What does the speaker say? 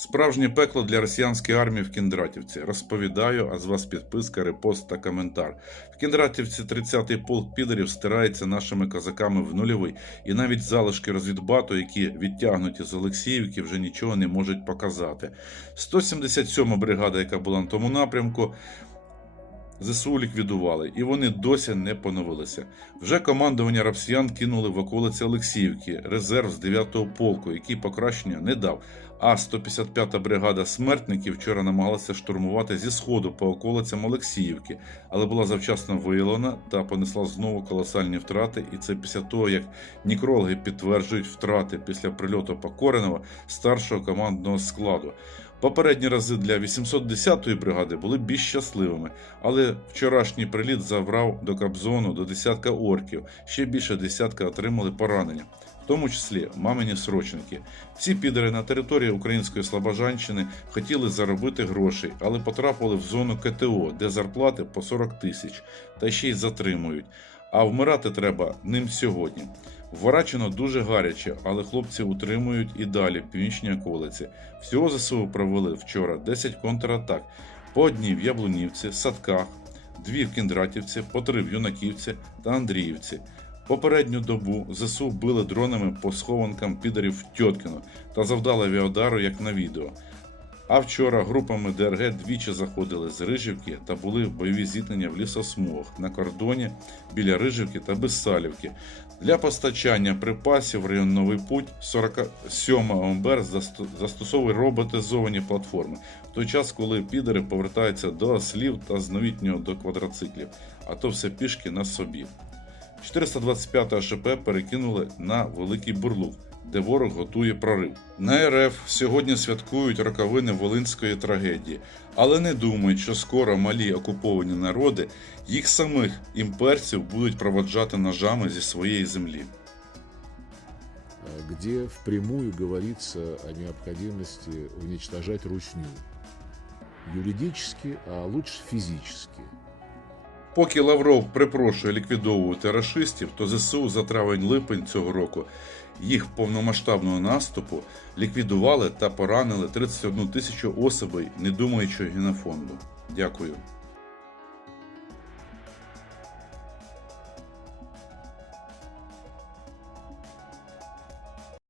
Справжнє пекло для росіянської армії в Кіндратівці. Розповідаю, а з вас підписка, репост та коментар. В Кіндратівці 30-й полк підерів стирається нашими козаками в нульовий, і навіть залишки розвідбату, які відтягнуті з Олексіївки, вже нічого не можуть показати. 177 бригада, яка була на тому напрямку, ЗСУ ліквідували, і вони досі не поновилися. Вже командування росіян кинули в околиці Олексіївки резерв з 9-го полку, який покращення не дав. А 155-та бригада смертників вчора намагалася штурмувати зі сходу по околицям Олексіївки, але була завчасно виявлена та понесла знову колосальні втрати. І це після того, як нікрологи підтверджують втрати після прильоту по Коренева старшого командного складу. Попередні рази для 810-ї бригади були більш щасливими, але вчорашній приліт забрав до Кобзону до десятка орків, ще більше десятка отримали поранення, в тому числі мамині срочники. Ці підери на території української Слобожанщини хотіли заробити грошей, але потрапили в зону КТО, де зарплати по 40 тисяч, та ще й затримують. А вмирати треба ним сьогодні. Вворачено дуже гаряче, але хлопці утримують і далі північні околиці. Всього ЗСУ провели вчора 10 контратак, по одній в Яблунівці, Садках, дві в Кіндратівці, по три в Юнаківці та Андріївці. Попередню добу ЗСУ били дронами по схованкам підарів в Тьоткіно та завдали авіаудару, як на відео. А вчора групами ДРГ двічі заходили з Рижівки та були бойові зіткнення в лісосмугах на кордоні біля Рижівки та Безсалівки. Для постачання припасів в район Новий Путь 47 ОМБР засто- застосовує роботизовані платформи, в той час, коли підери повертаються до ослів та з новітнього до квадроциклів, а то все пішки на собі. 425 АШП перекинули на Великий Бурлук, де ворог готує прорив. На РФ сьогодні святкують роковини Волинської трагедії, але не думають, що скоро малі окуповані народи їх самих імперців будуть проводжати ножами зі своєї землі. где впрямую говорится о необходимости уничтожать ручную. Юридически, а лучше физически. Поки Лавров припрошує ліквідовувати рашистів, то ЗСУ за травень-липень цього року їх повномасштабного наступу ліквідували та поранили 31 тисячу особей недумаючого генофонду. Дякую.